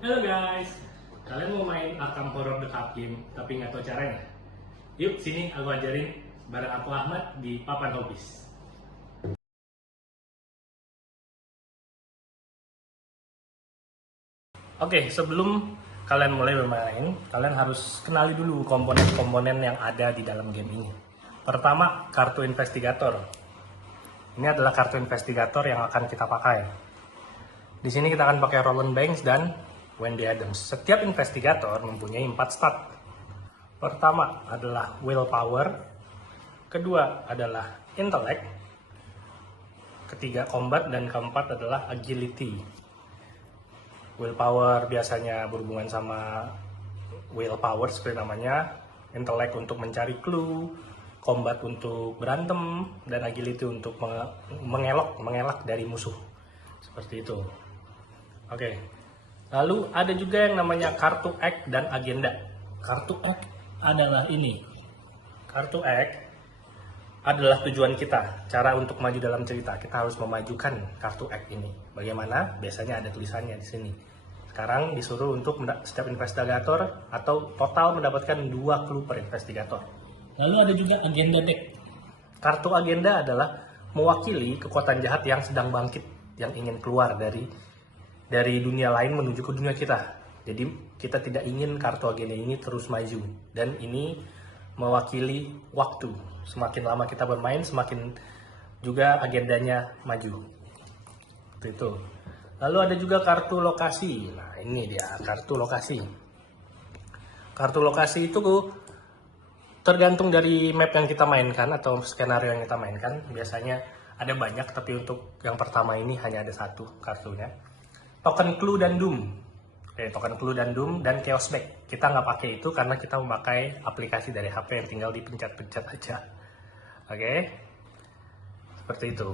Halo guys, kalian mau main Arkham Horror The Card Game tapi nggak tahu caranya? Yuk sini aku ajarin bareng aku Ahmad di Papan Hobbies. Oke, sebelum kalian mulai bermain, kalian harus kenali dulu komponen-komponen yang ada di dalam game ini. Pertama, kartu investigator. Ini adalah kartu investigator yang akan kita pakai. Di sini kita akan pakai Roland Banks dan Wendy Adams. Setiap investigator mempunyai 4 stat. Pertama adalah willpower, kedua adalah intellect, ketiga combat, dan keempat adalah agility. Willpower biasanya berhubungan sama willpower seperti namanya, intellect untuk mencari clue, combat untuk berantem, dan agility untuk mengelak dari musuh. Seperti itu. Oke. Lalu ada juga yang namanya kartu act dan agenda. Kartu act adalah ini. Kartu act adalah tujuan kita, cara untuk maju dalam cerita. Kita harus memajukan kartu act ini. Bagaimana? Biasanya ada tulisannya di sini. Sekarang disuruh untuk setiap investigator atau total mendapatkan 2 clue per investigator. Lalu ada juga agenda deck. Kartu agenda adalah mewakili kekuatan jahat yang sedang bangkit, yang ingin keluar dari dunia lain menuju ke dunia kita. Jadi kita tidak ingin kartu agenda ini terus maju. Dan ini mewakili waktu. Semakin lama kita bermain, semakin juga agendanya maju. Seperti itu. Lalu ada juga kartu lokasi. Nah ini dia kartu lokasi. Kartu lokasi itu tergantung dari map yang kita mainkan atau skenario yang kita mainkan. Biasanya ada banyak, tapi untuk yang pertama ini hanya ada 1 kartunya. Token Clue dan Doom. Oke, token Clue dan Doom dan Chaos Back. Kita nggak pakai itu karena kita memakai aplikasi dari HP yang tinggal dipencet-pencet aja. Oke, seperti itu.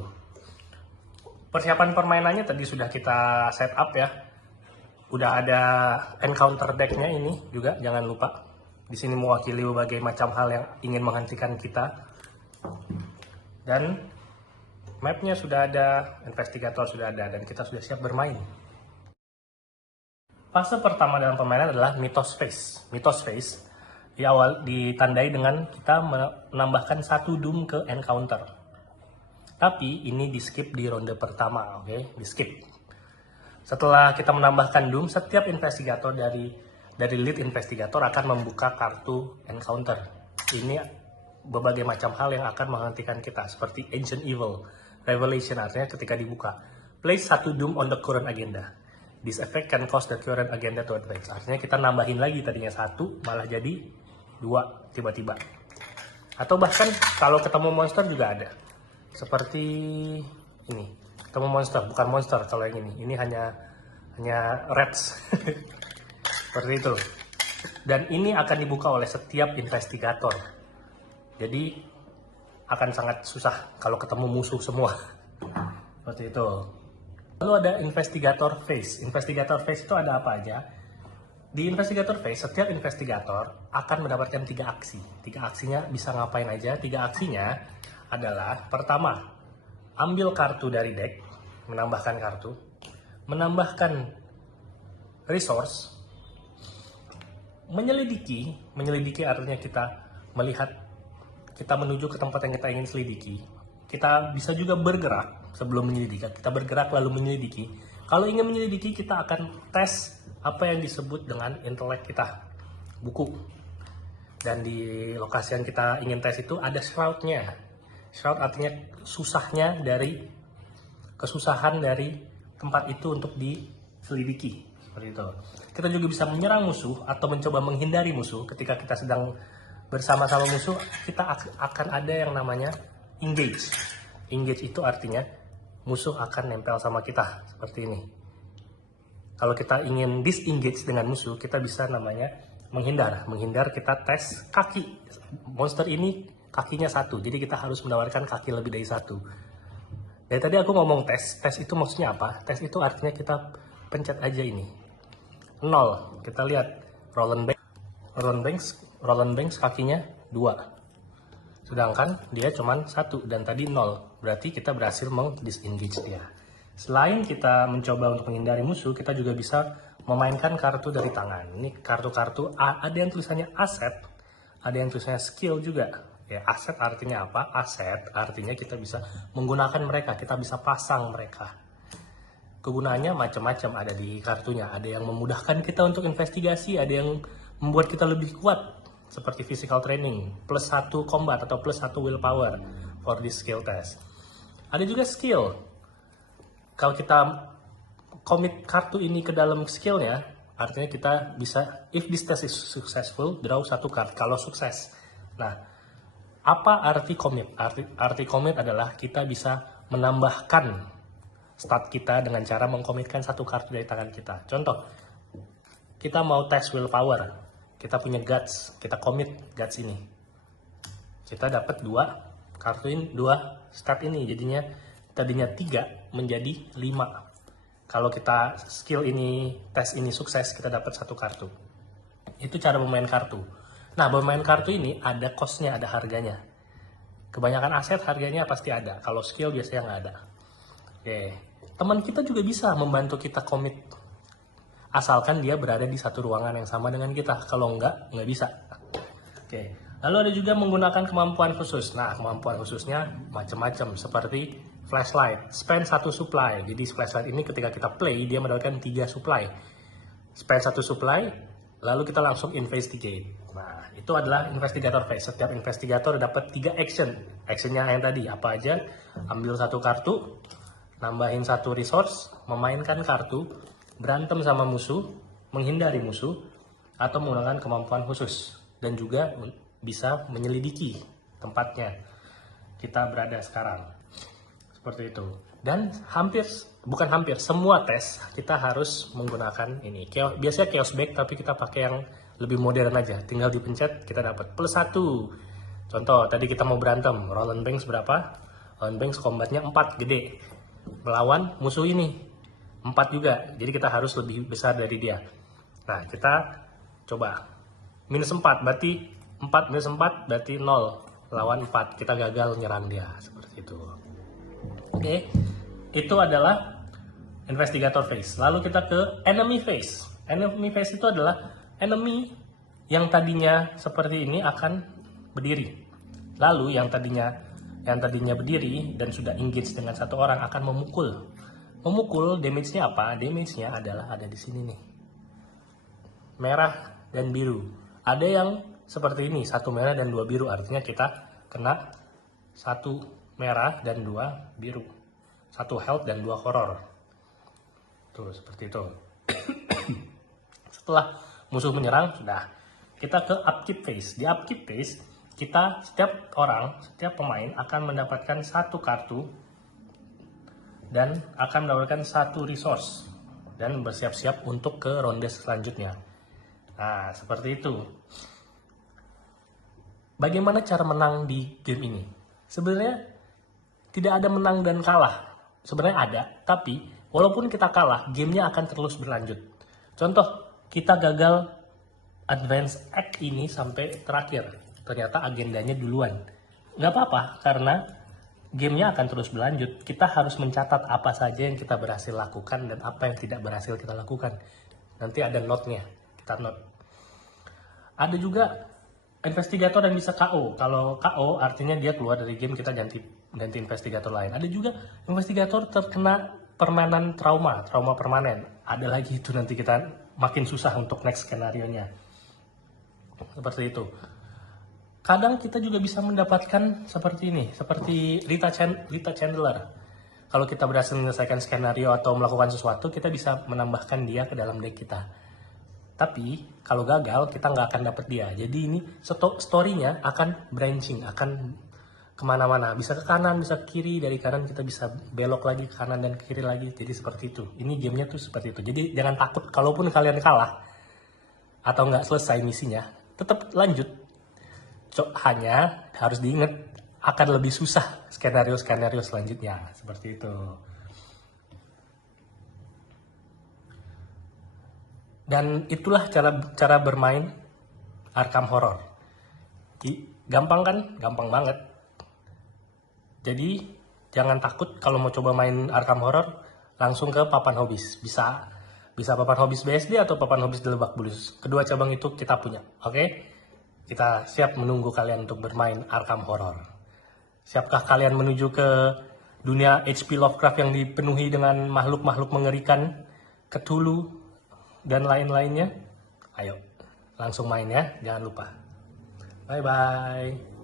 Persiapan permainannya tadi sudah kita set up ya. Udah ada encounter deck-nya ini juga, jangan lupa. Di sini mewakili berbagai macam hal yang ingin menghentikan kita. Dan mapnya sudah ada, investigator sudah ada, dan kita sudah siap bermain. Fase pertama dalam permainan adalah Mythos Phase. Mythos Phase ditandai dengan kita menambahkan 1 Doom ke encounter. Tapi ini di skip di ronde pertama, oke? Di skip. Setelah kita menambahkan Doom, setiap investigator dari lead investigator akan membuka kartu encounter. Ini berbagai macam hal yang akan menghentikan kita, seperti Ancient Evil, Revelation, artinya ketika dibuka. Place 1 Doom on the current agenda. This effect can cause the current agenda to advance. Artinya kita nambahin lagi, tadinya 1 malah jadi 2 tiba-tiba. Atau bahkan kalau ketemu monster juga ada. Seperti ini. Ketemu monster, bukan monster kalau yang ini. Ini hanya rats. Seperti itu. Dan ini akan dibuka oleh setiap investigator. Jadi akan sangat susah kalau ketemu musuh semua. Seperti itu. Lalu ada investigator phase. Investigator phase itu ada apa aja? Di investigator phase, setiap investigator akan mendapatkan 3 aksi. 3 aksinya bisa ngapain aja? 3 aksinya adalah, pertama, ambil kartu dari deck, menambahkan kartu, menambahkan resource, menyelidiki artinya kita melihat, kita menuju ke tempat yang kita ingin selidiki. Kita bisa juga bergerak sebelum menyelidiki. Kita bergerak lalu menyelidiki. Kalau ingin menyelidiki, kita akan tes apa yang disebut dengan intelek kita, buku. Dan di lokasi yang kita ingin tes itu ada shroud-nya. Shroud artinya kesusahan dari tempat itu untuk diselidiki. Seperti itu. Kita juga bisa menyerang musuh atau mencoba menghindari musuh. Ketika kita sedang bersama-sama musuh, kita akan ada yang namanya engage. Engage itu artinya musuh akan nempel sama kita, seperti ini. Kalau kita ingin disengage dengan musuh, kita bisa namanya menghindar. Menghindar kita tes kaki. Monster ini kakinya 1, jadi kita harus menawarkan kaki lebih dari 1. Dari tadi aku ngomong tes itu maksudnya apa? Tes itu artinya kita pencet aja ini. 0, kita lihat Roland Banks kakinya 2. Sedangkan dia cuma 1 dan tadi 0. Berarti kita berhasil meng-disengage dia. Selain kita mencoba untuk menghindari musuh, kita juga bisa memainkan kartu dari tangan. Ini kartu-kartu, ada yang tulisannya aset, ada yang tulisannya skill juga. Ya, aset artinya apa? Aset artinya kita bisa menggunakan mereka, kita bisa pasang mereka. Kegunaannya macam-macam ada di kartunya. Ada yang memudahkan kita untuk investigasi, ada yang membuat kita lebih kuat, seperti physical training, plus 1 combat atau plus 1 willpower for this skill test. Ada juga skill. Kalau kita commit kartu ini ke dalam skillnya, artinya kita bisa, if this test is successful, draw 1 card, kalau sukses. Nah, apa arti commit? Arti commit adalah kita bisa menambahkan stat kita dengan cara mengkomitkan 1 kartu dari tangan kita. Contoh, kita mau tes willpower, kita punya guts, kita commit guts ini. Kita dapat 2 kartu ini, 2 stat ini, jadinya tadinya 3 menjadi 5. Kalau kita skill ini, tes ini sukses, kita dapat 1 kartu. Itu cara bermain kartu. Nah, bermain kartu ini ada cost-nya, ada harganya. Kebanyakan aset harganya pasti ada, kalau skill biasanya nggak ada. Oke, teman kita juga bisa membantu kita commit, asalkan dia berada di satu ruangan yang sama dengan kita. Kalau nggak bisa. Oke, lalu ada juga menggunakan kemampuan khusus. Nah, kemampuan khususnya macam-macam, seperti flashlight, spend 1 supply. Jadi flashlight ini ketika kita play, dia mendapatkan 3 supply. Spend 1 supply, lalu kita langsung investigate. Nah, itu adalah investigator phase. Setiap investigator dapat 3 action. Actionnya yang tadi, apa aja? Ambil 1 kartu, nambahin 1 resource, memainkan kartu, berantem sama musuh, menghindari musuh, atau menggunakan kemampuan khusus. Dan juga bisa menyelidiki tempatnya kita berada sekarang. Seperti itu. Dan bukan hampir, semua tes kita harus menggunakan ini. Biasanya chaos bag, tapi kita pakai yang lebih modern aja. Tinggal dipencet, kita dapat plus 1. Contoh, tadi kita mau berantem. Roland Banks berapa? Roland Banks combatnya 4, gede. Melawan musuh ini 4 juga. Jadi kita harus lebih besar dari dia. Nah, kita coba. Minus 4, berarti 4 minus 4 berarti 0. Lawan 4, kita gagal nyerang dia. Seperti itu. Oke, itu adalah investigator phase. Lalu kita ke enemy phase. Enemy phase itu adalah enemy yang tadinya seperti ini akan berdiri. Lalu yang tadinya berdiri dan sudah engage dengan 1 orang akan memukul. Memukul, damage-nya apa? Damage-nya adalah ada di sini nih. Merah dan biru. Ada yang seperti ini, 1 merah dan 2 biru. Artinya kita kena 1 merah dan 2 biru. 1 health dan 2 horror. Tuh, seperti itu. Setelah musuh menyerang, sudah. Kita ke upkeep phase. Di upkeep phase, setiap pemain akan mendapatkan 1 kartu dan akan mendapatkan 1 resource dan bersiap-siap untuk ke ronde selanjutnya. Nah, seperti itu. Bagaimana cara menang di game ini? Sebenarnya tidak ada menang dan kalah. Sebenarnya ada, tapi walaupun kita kalah, gamenya akan terus berlanjut. Contoh, kita gagal advance act ini sampai terakhir. Ternyata agendanya duluan. Nggak apa-apa, karena gamenya akan terus berlanjut. Kita harus mencatat apa saja yang kita berhasil lakukan dan apa yang tidak berhasil kita lakukan. Nanti ada note-nya, kita note. Ada juga investigator yang bisa KO. Kalau KO artinya dia keluar dari game, kita ganti investigator lain. Ada juga investigator terkena permanen trauma permanen. Ada lagi itu, nanti kita makin susah untuk next skenario-nya. Seperti itu. Kadang kita juga bisa mendapatkan seperti ini, seperti Rita Chandler. Kalau kita berhasil menyelesaikan skenario atau melakukan sesuatu, kita bisa menambahkan dia ke dalam deck kita. Tapi kalau gagal, kita nggak akan dapat dia. Jadi ini story-nya akan branching, akan kemana-mana. Bisa ke kanan, bisa ke kiri. Dari kanan kita bisa belok lagi ke kanan dan ke kiri lagi. Jadi seperti itu. Ini gamenya tuh seperti itu. Jadi jangan takut, kalaupun kalian kalah atau nggak selesai misinya, tetap lanjut. Hanya harus diingat, akan lebih susah skenario-skenario selanjutnya. Seperti itu. Dan itulah cara bermain Arkham Horror. Gampang kan? Gampang banget. Jadi jangan takut kalau mau coba main Arkham Horror, langsung ke papan hobbies. Bisa Bisa papan hobis BSD atau papan hobis di Lebak Bulus. Kedua cabang itu kita punya, oke? Kita siap menunggu kalian untuk bermain Arkham Horror. Siapkah kalian menuju ke dunia H.P. Lovecraft yang dipenuhi dengan makhluk-makhluk mengerikan, Cthulhu, dan lain-lainnya? Ayo, langsung main ya, jangan lupa. Bye-bye.